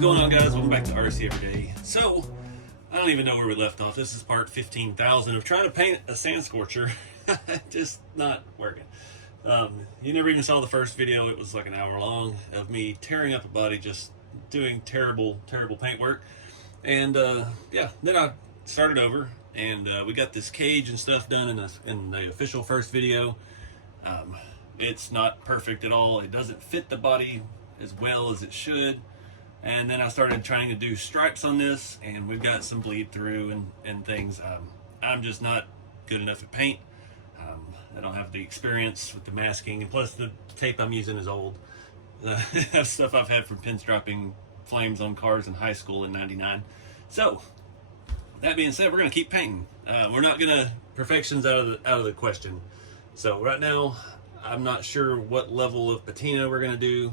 going on, guys? Welcome back to RC Everyday. So, I don't even know where we left off. This is part 15,000 of trying to paint a sand scorcher. Just not working. You never even saw the first video. It was like an hour long of me tearing up a body, just doing terrible paint work. And yeah, then I started over, and we got this cage and stuff done in the official first video. It's not perfect at all. It doesn't fit the body as well as it should. And then I started trying to do stripes on this, and we've got some bleed through and things. I'm just not good enough at paint. I don't have the experience with the masking, and plus the tape I'm using is old. That's stuff I've had from pins dropping flames on cars in high school in '99. So that being said, we're gonna keep painting. We're not gonna perfections out of the question. So right now, I'm not sure what level of patina we're gonna do,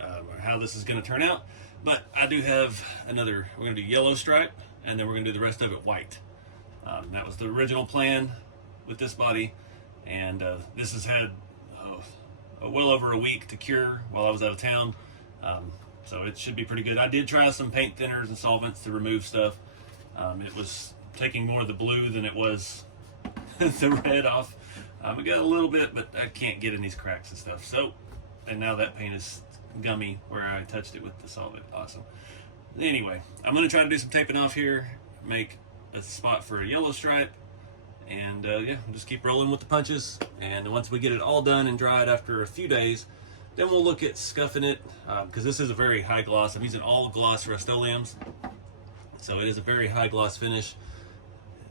or how this is gonna turn out. But I do have we're gonna do yellow stripe, and then we're gonna do the rest of it white. That was the original plan with this body, and this has had well over a week to cure while I was out of town. So it should be pretty good. I did try some paint thinners and solvents to remove stuff. It was taking more of the blue than it was the red off. We got a little bit, but I can't get in these cracks and stuff. So, and now that paint is gummy where I touched it with the solvent. Awesome. Anyway, I'm going to try to do some taping off here, make a spot for a yellow stripe, and yeah, we'll just keep rolling with the punches. And once we get it all done and dried after a few days, then we'll look at scuffing it, because this is a very high gloss. I'm using all gloss Rust-Oleums, so it is a very high gloss finish.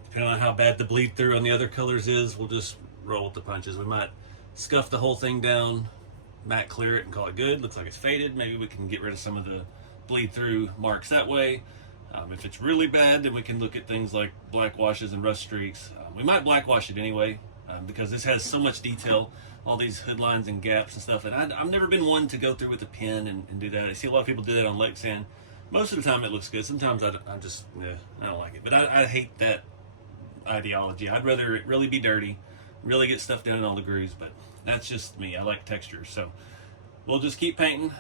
Depending on how bad the bleed through on the other colors is, we'll just roll with the punches. We might scuff the whole thing down, matte clear it, and call it good. Looks like it's faded. Maybe we can get rid of some of the bleed through marks that way. If it's really bad, then we can look at things like black washes and rust streaks. We might black wash it anyway, because this has so much detail, all these hood lines and gaps and stuff. And I've never been one to go through with a pen and do that. I see a lot of people do that on lake sand. Most of the time it looks good. Sometimes I don't like it. But I hate that ideology. I'd rather it really be dirty, really get stuff done in all the grooves, but that's just me. I like textures. So we'll just keep painting,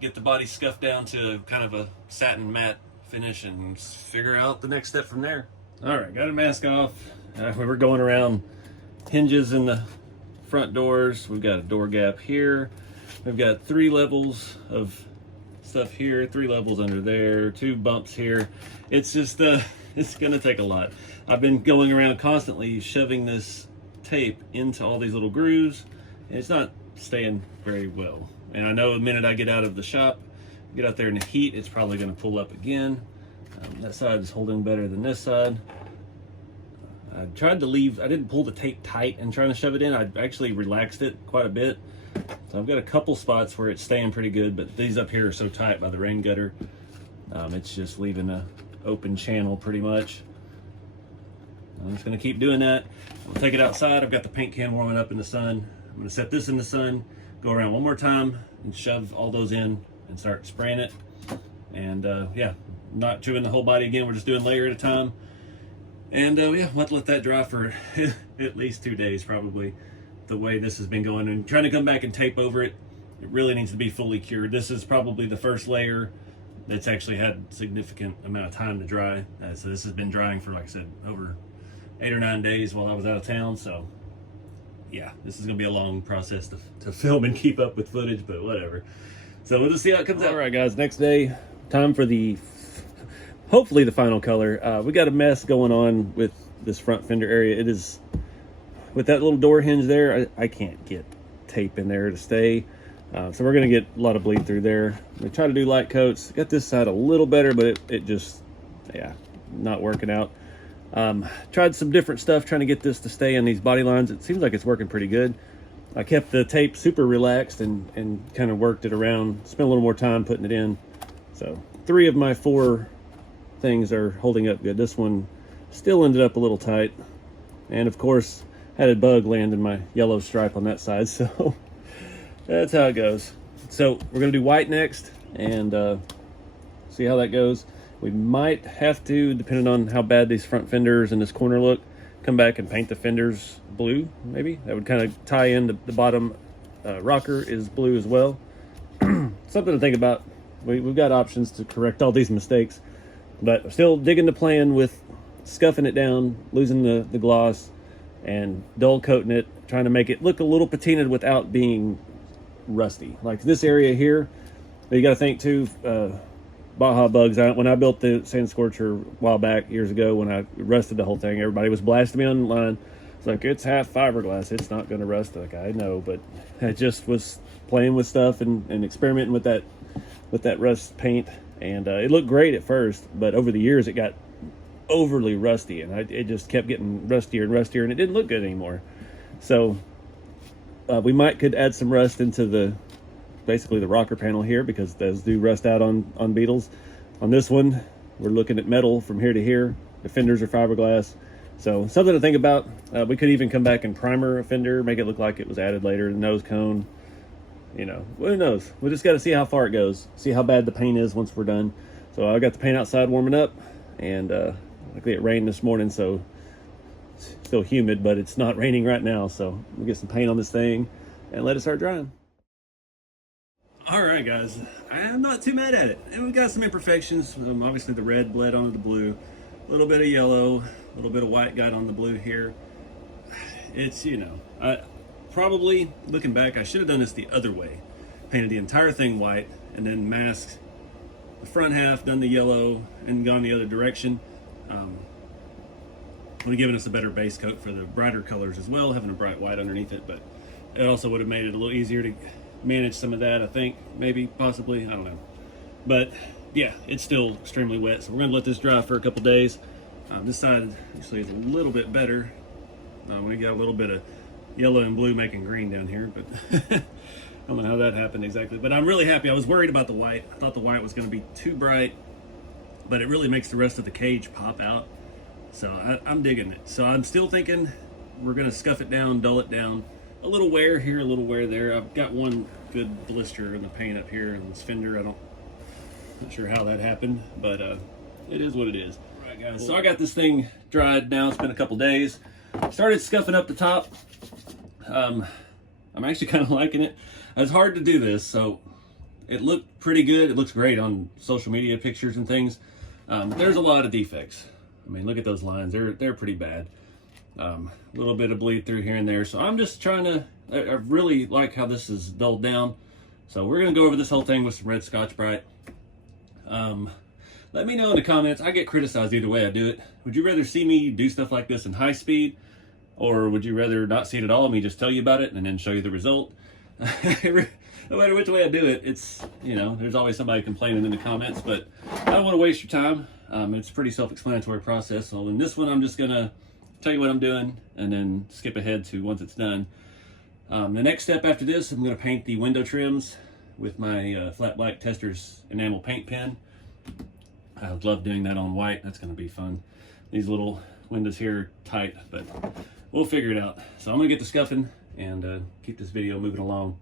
get the body scuffed down to kind of a satin matte finish, and figure out the next step from there. All right, got a mask off. We're going around hinges in the front doors. We've got a door gap here. We've got 3 levels of stuff here, 3 levels under there, 2 bumps here. It's just, it's gonna take a lot. I've been going around constantly shoving this tape into all these little grooves, and it's not staying very well. And I know the minute I get out of the shop, get out there in the heat, it's probably gonna pull up again. That side is holding better than this side. I tried to leave, I didn't pull the tape tight and trying to shove it in. I actually relaxed it quite a bit. So I've got a couple spots where it's staying pretty good, but these up here are so tight by the rain gutter. It's just leaving an open channel pretty much. I'm just gonna keep doing that. I'll take it outside. I've got the paint can warming up in the sun. I'm gonna set this in the sun, go around one more time and shove all those in and start spraying it. And yeah, not chewing the whole body again. We're just doing layer at a time. And yeah, we'll have to let that dry for at least 2 days probably, the way this has been going. And trying to come back and tape over it, it really needs to be fully cured. This is probably the first layer that's actually had significant amount of time to dry. So this has been drying for, like I said, over 8 or 9 days while I was out of town. So yeah, this is gonna be a long process to film and keep up with footage, but whatever. So we'll just see how it comes out. All right, guys, next day, time for hopefully the final color. We got a mess going on with this front fender area. It is, with that little door hinge there, I can't get tape in there to stay. So we're gonna get a lot of bleed through there. We try to do light coats. Got this side a little better, but it just, yeah, not working out. Tried some different stuff trying to get this to stay on these body lines. It seems like it's working pretty good. I kept the tape super relaxed and kind of worked it around, spent a little more time putting it in. So 3 of my 4 things are holding up good. This one still ended up a little tight, and of course had a bug land in my yellow stripe on that side, so that's how it goes. So we're gonna do white next and see how that goes. We might have to, depending on how bad these front fenders and this corner look, come back and paint the fenders blue. Maybe that would kind of tie in. The bottom rocker is blue as well. Something to think about we've got options to correct all these mistakes, but still digging the plan with scuffing it down, losing the gloss, and dull coating it, trying to make it look a little patinaed without being rusty. Like this area here, you got to think too, Baja bugs. When I built the Sand Scorcher a while back, years ago, when I rusted the whole thing, everybody was blasting me online. It's like, it's half fiberglass, it's not going to rust. Like, I know, but I just was playing with stuff and experimenting with that rust paint, and it looked great at first, but over the years it got overly rusty, and it just kept getting rustier and rustier, and it didn't look good anymore. So we could add some rust into basically the rocker panel here, because those do rust out on Beetles. On this one, we're looking at metal from here to here. The fenders are fiberglass, so something to think about. We could even come back and primer a fender, make it look like it was added later. The nose cone, you know, who knows? We just got to see how far it goes, see how bad the paint is once we're done. So I got the paint outside warming up, and luckily it rained this morning, so it's still humid, but it's not raining right now. So we'll get some paint on this thing and let it start drying. All right, guys, I'm not too mad at it, and we've got some imperfections. Obviously the red bled onto the blue, a little bit of yellow, a little bit of white got on the blue here. It's, you know, probably looking back, I should have done this the other way, painted the entire thing white and then masked the front half, done the yellow, and gone the other direction. Would have given us a better base coat for the brighter colors as well, having a bright white underneath it, but it also would have made it a little easier to manage some of that, I think, maybe, possibly, I don't know. But yeah, it's still extremely wet, so we're gonna let this dry for a couple days. This side actually is a little bit better. We got a little bit of yellow and blue making green down here, but I don't know how that happened exactly. But I'm really happy. I was worried about the white. I thought the white was gonna be too bright, but it really makes the rest of the cage pop out. So I'm digging it. So I'm still thinking we're gonna scuff it down, dull it down. A little wear here, a little wear there. I've got one good blister in the paint up here in this fender. Not sure how that happened, but it is what it is. All right, guys, so I got this thing dried now. It's been a couple days. Started scuffing up the top. I'm actually kind of liking it. It's hard to do this, so it looked pretty good. It looks great on social media pictures and things. There's a lot of defects. I mean, look at those lines. They're pretty bad. A little bit of bleed through here and there. So I'm just trying to, I really like how this is dulled down. So we're going to go over this whole thing with some red Scotch-Brite. Let me know in the comments. I get criticized either way I do it. Would you rather see me do stuff like this in high speed? Or would you rather not see it at all and me just tell you about it and then show you the result? No matter which way I do it, it's, you know, there's always somebody complaining in the comments, but I don't want to waste your time. It's a pretty self-explanatory process. So in this one, I'm just going to tell you what I'm doing and then skip ahead to once it's done. The next step after this, I'm going to paint the window trims with my flat black Testors enamel paint pen. I would love doing that on white. That's going to be fun. These little windows here are tight, but we'll figure it out. So I'm going to get to scuffing and keep this video moving along.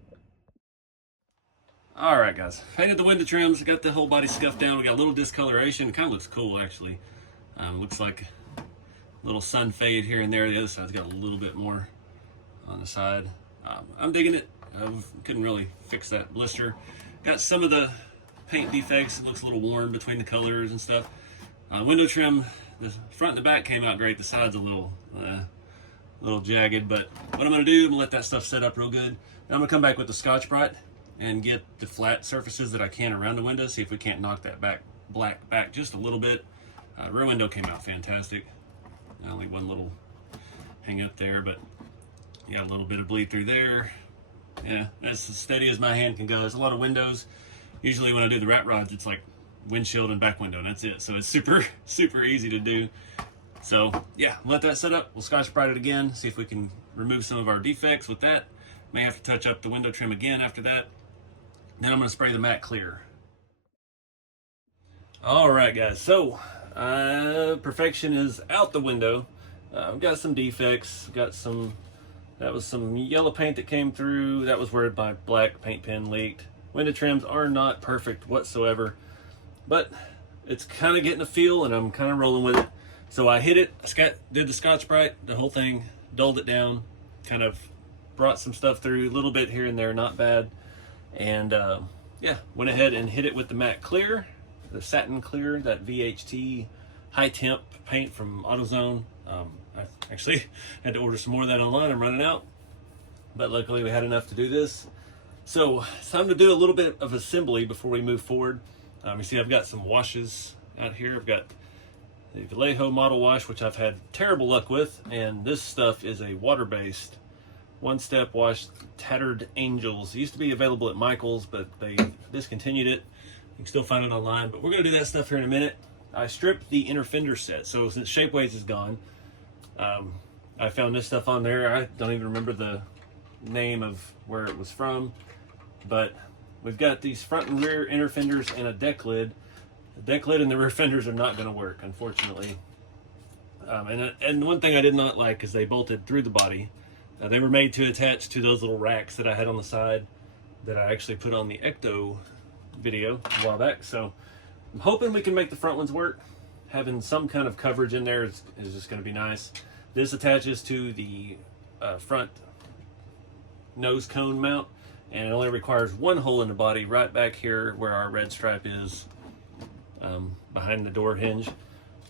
All right, guys, painted the window trims, got the whole body scuffed down. We got a little discoloration. It kind of looks cool, actually. Looks like a little sun fade here and there. The other side's got a little bit more on the side. I'm digging it. I couldn't really fix that blister. Got some of the paint defects. It looks a little worn between the colors and stuff. Window trim, the front and the back came out great. The side's a little jagged, but what I'm gonna do, I'm gonna let that stuff set up real good. Then I'm gonna come back with the Scotch-Brite and get the flat surfaces that I can around the window, see if we can't knock that black back just a little bit. Rear window came out fantastic. Only one little hang up there, but you got a little bit of bleed through there. Yeah, that's as steady as my hand can go. There's a lot of windows. Usually when I do the rat rods, it's like windshield and back window, and that's it. So it's super, super easy to do. So yeah, let that set up. We'll Scotch-Brite it again, see if we can remove some of our defects with that. May have to touch up the window trim again after that. Then I'm gonna spray the matte clear. All right, guys, so perfection is out the window. We've got some defects. That was some yellow paint that came through. That was where my black paint pen leaked. Window trims are not perfect whatsoever, but it's kind of getting a feel and I'm kind of rolling with it. So I hit it, did the Scotch-Brite, the whole thing, dulled it down, kind of brought some stuff through, a little bit here and there, not bad. And yeah, went ahead and hit it with the matte clear, the satin clear, that VHT high temp paint from AutoZone. I actually had to order some more of that online. I'm running out, but luckily we had enough to do this. So it's time to do a little bit of assembly before we move forward. You see I've got some washes out here. I've got the Vallejo model wash, which I've had terrible luck with, and this stuff is a water-based one-step wash, Tattered Angels. It used to be available at Michael's, but they discontinued it. You can still find it online, but we're going to do that stuff here in a minute. I stripped the inner fender set, so since Shapeways is gone, I found this stuff on there. I don't even remember the name of where it was from, but we've got these front and rear inner fenders and a deck lid. The deck lid and the rear fenders are not going to work, unfortunately. And one thing I did not like is they bolted through the body. They were made to attach to those little racks that I had on the side that I actually put on the Ecto video a while back. So I'm hoping we can make the front ones work. Having some kind of coverage in there is just going to be nice. This attaches to the front nose cone mount, and it only requires one hole in the body right back here where our red stripe is, behind the door hinge.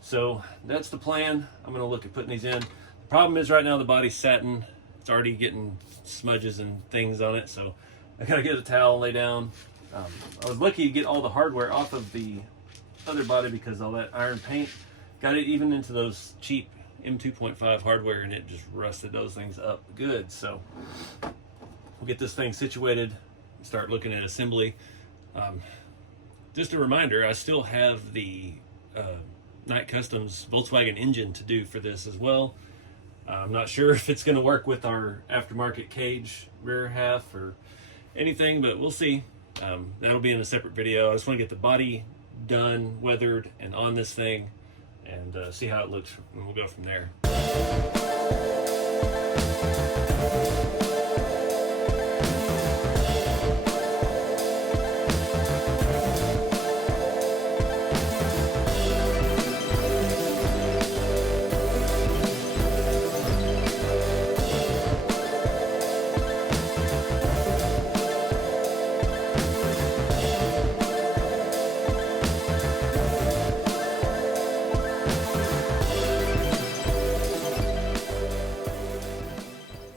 So that's the plan. I'm going to look at putting these in. The problem is right now the body's satin. It's already getting smudges and things on it, so I gotta get a towel, lay down. I was lucky to get all the hardware off of the other body because all that iron paint got it even into those cheap M2.5 hardware, and it just rusted those things up good. So we'll get this thing situated and start looking at assembly. Just a reminder, I still have the Night Customs Volkswagen engine to do for this as well. I'm not sure if it's going to work with our aftermarket cage rear half or anything, but we'll see. That'll be in a separate video. I just want to get the body done, weathered, and on this thing, and see how it looks, and we'll go from there.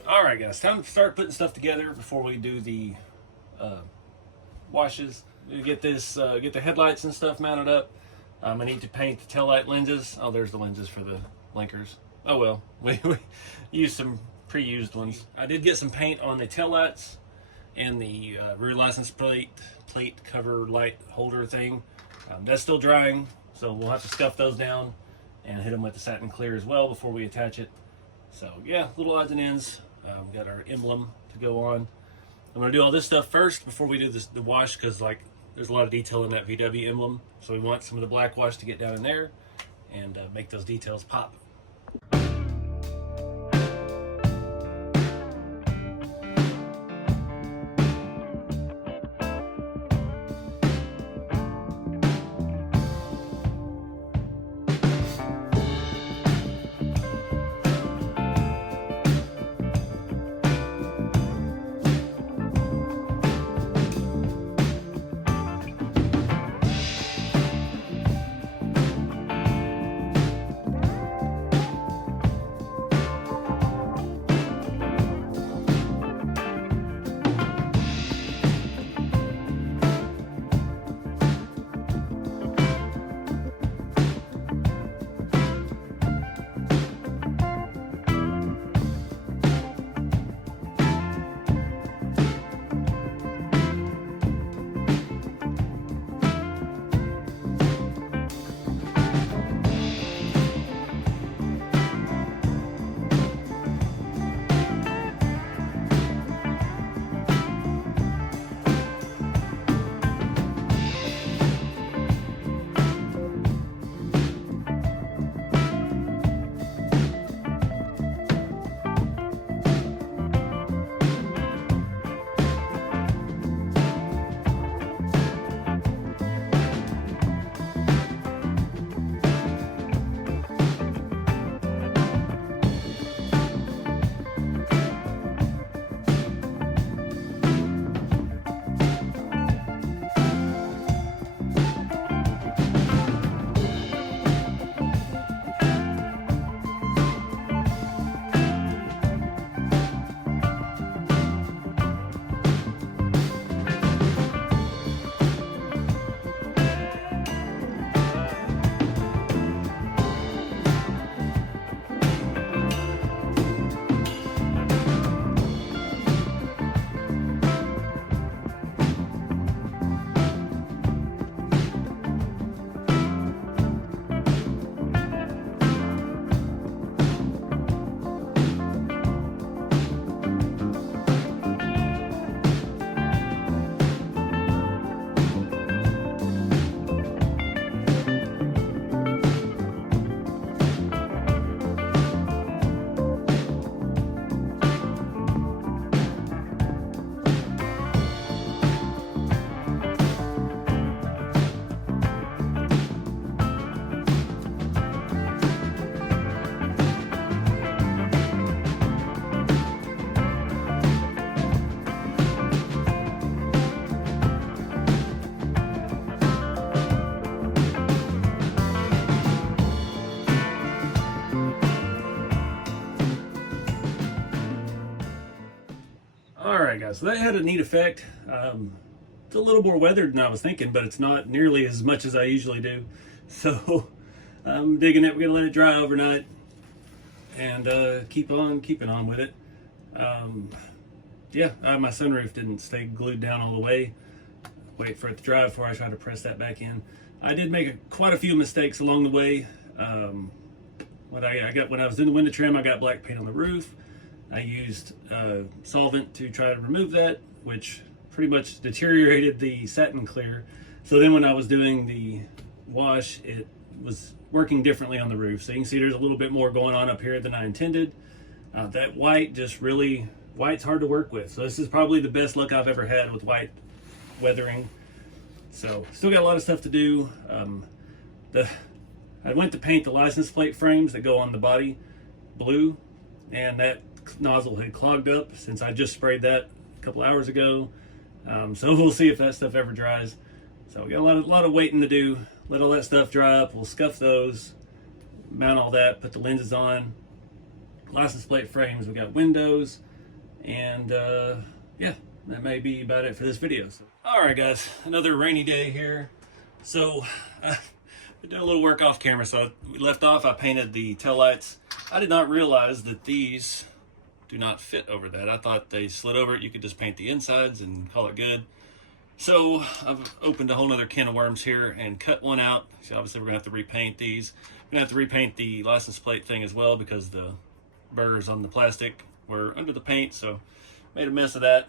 Alright guys, time to start putting stuff together before we do the washes. We get this, get the headlights and stuff mounted up. I need to paint the taillight lenses. Oh, there's the lenses for the blinkers. Oh well, we used some pre-used ones. I did get some paint on the taillights and the rear license plate cover light holder thing. That's still drying, so we'll have to scuff those down and hit them with the satin clear as well before we attach it. So yeah, little odds and ends. We got our emblem to go on. I'm going to do all this stuff first before we do the wash, because like there's a lot of detail in that VW emblem, so we want some of the black wash to get down in there and make those details pop. All right, guys, so that had a neat effect. It's a little more weathered than I was thinking, but it's not nearly as much as I usually do. So I'm digging it. We're gonna let it dry overnight and keep on keeping on with it. Yeah, my sunroof didn't stay glued down all the way. Wait for it to dry before I try to press that back in. I did make quite a few mistakes along the way. When I was doing the window trim, I got black paint on the roof. I used solvent to try to remove that, which pretty much deteriorated the satin clear. So then when I was doing the wash, it was working differently on the roof. So you can see there's a little bit more going on up here than I intended. That white white's hard to work with. So this is probably the best luck I've ever had with white weathering. So still got a lot of stuff to do. I went to paint the license plate frames that go on the body blue, and that nozzle had clogged up since I just sprayed that a couple hours ago. So we'll see if that stuff ever dries. So we got a lot of waiting to do. Let all that stuff dry up. We'll scuff those, mount all that, put the lenses on, license plate frames. We got windows, and yeah, that may be about it for this video. So, all right, guys, another rainy day here. So we did a little work off camera. So we left off, I painted the taillights. I did not realize that these do not fit over that. I thought they slid over it. You could just paint the insides and call it good. So I've opened a whole nother can of worms here and cut one out. So obviously we're gonna have to repaint these. We're gonna have to repaint the license plate thing as well because the burrs on the plastic were under the paint, so made a mess of that.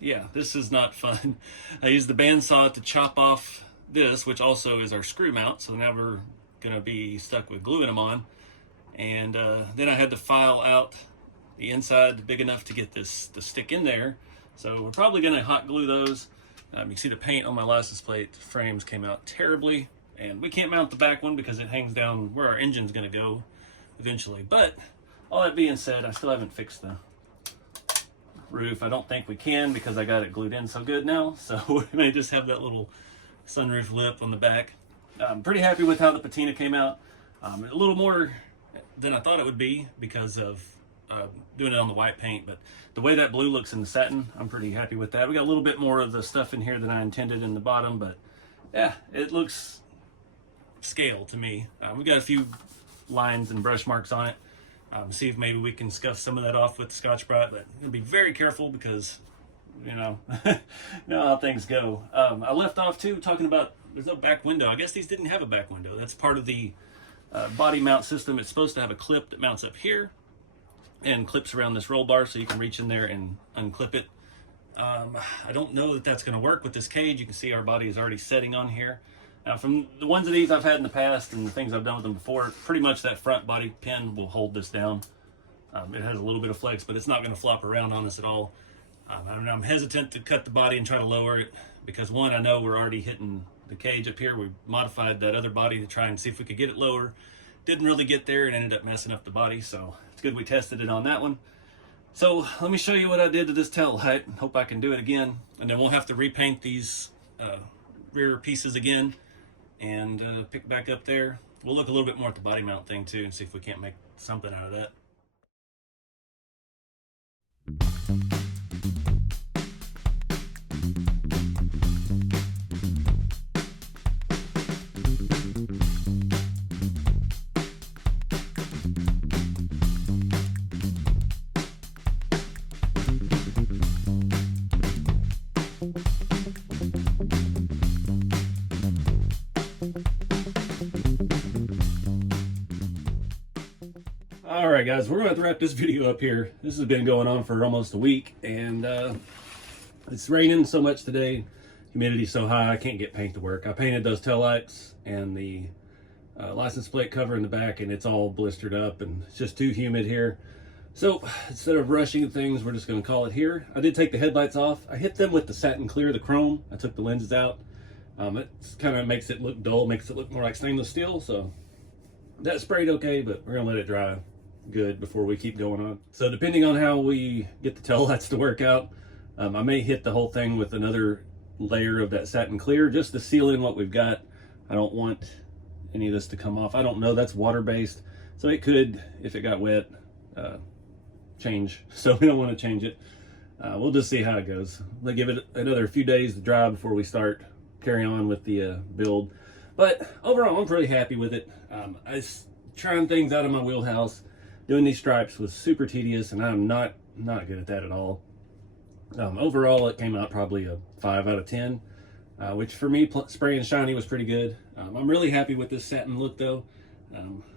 Yeah, this is not fun. I used the bandsaw to chop off this, which also is our screw mount, so now we're gonna be stuck with gluing them on. And then I had to file out the inside big enough to get this to stick in there. So we're probably gonna hot glue those. You can see the paint on my license plate frames came out terribly, and we can't mount the back one because it hangs down where our engine's gonna go eventually. But all that being said, I still haven't fixed the roof. I don't think we can because I got it glued in so good now. So we may just have that little sunroof lip on the back. I'm pretty happy with how the patina came out. A little more than I thought it would be because of doing it on the white paint, but the way that blue looks in the satin, I'm pretty happy with that. We got a little bit more of the stuff in here than I intended in the bottom, but yeah, it looks scale to me. We got a few lines and brush marks on it. See if maybe we can scuff some of that off with the Scotch-Brite, but I'm gonna be very careful because, you know, you know how things go. I left off too talking about there's no back window. I guess these didn't have a back window. That's part of the body mount system. It's supposed to have a clip that mounts up here and clips around this roll bar so you can reach in there and unclip it. I don't know that that's going to work with this cage. You can see our body is already setting on here. Now, from the ones of these I've had in the past and the things I've done with them before, pretty much that front body pin will hold this down. It has a little bit of flex, but it's not going to flop around on us at all. I'm hesitant to cut the body and try to lower it because, one, I know we're already hitting the cage up here. We modified that other body to try and see if we could get it lower. Didn't really get there and ended up messing up the body, so it's good we tested it on that one. So let me show you what I did to this tail light and hope I can do it again, and then we'll have to repaint these rear pieces again and pick back up there. We'll look a little bit more at the body mount thing too and see if we can't make something out of that. All right, guys, we're going to wrap this video up here. This has been going on for almost a week, and it's raining so much today. Humidity's so high, I can't get paint to work. I painted those taillights and the license plate cover in the back, and it's all blistered up, and it's just too humid here. So instead of rushing things, we're just going to call it here. I did take the headlights off. I hit them with the satin clear, the chrome. I took the lenses out. It kind of makes it look dull, makes it look more like stainless steel. So that sprayed okay, but we're going to let it dry good before we keep going on. So depending on how we get the tail lights to work out, I may hit the whole thing with another layer of that satin clear just to seal in what we've got. I don't want any of this to come off. I don't know, that's water based, so it could, if it got wet, change, so we don't want to change it. We'll just see how it goes. We'll give it another few days to dry before we start carry on with the build. But overall, I'm pretty happy with it. I was trying things out of my wheelhouse. Doing these stripes was super tedious, and I'm not good at that at all. Overall, it came out probably a 5 out of 10, which for me, spray and shiny was pretty good. I'm really happy with this satin look though.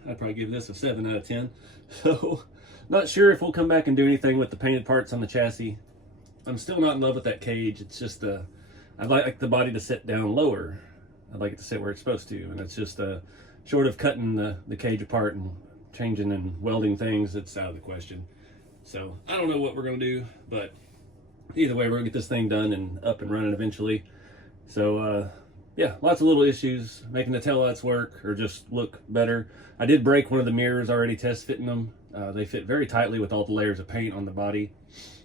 I'd probably give this a 7 out of 10. So, not sure if we'll come back and do anything with the painted parts on the chassis. I'm still not in love with that cage. It's just, I'd like the body to sit down lower. I'd like it to sit where it's supposed to, and it's just short of cutting the cage apart and changing and welding things, it's out of the question. So I don't know what we're gonna do, but either way, we're gonna get this thing done and up and running eventually. So yeah, lots of little issues making the taillights work or just look better. I did break one of the mirrors already test fitting them. They fit very tightly with all the layers of paint on the body,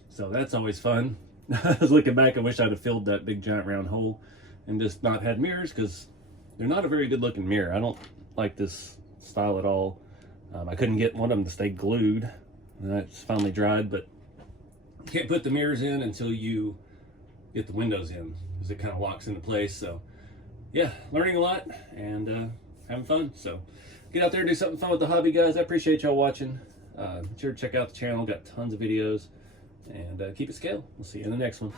so that's always fun. I was looking back, I wish I'd have filled that big giant round hole and just not had mirrors, because they're not a very good looking mirror. I don't like this style at all. I couldn't get one of them to stay glued, and that's finally dried, but you can't put the mirrors in until you get the windows in, because it kind of locks into place. So yeah, learning a lot and having fun. So get out there and do something fun with the hobby, guys. I appreciate y'all watching. Be sure to check out the channel, got tons of videos, and keep it scale. We'll see you in the next one.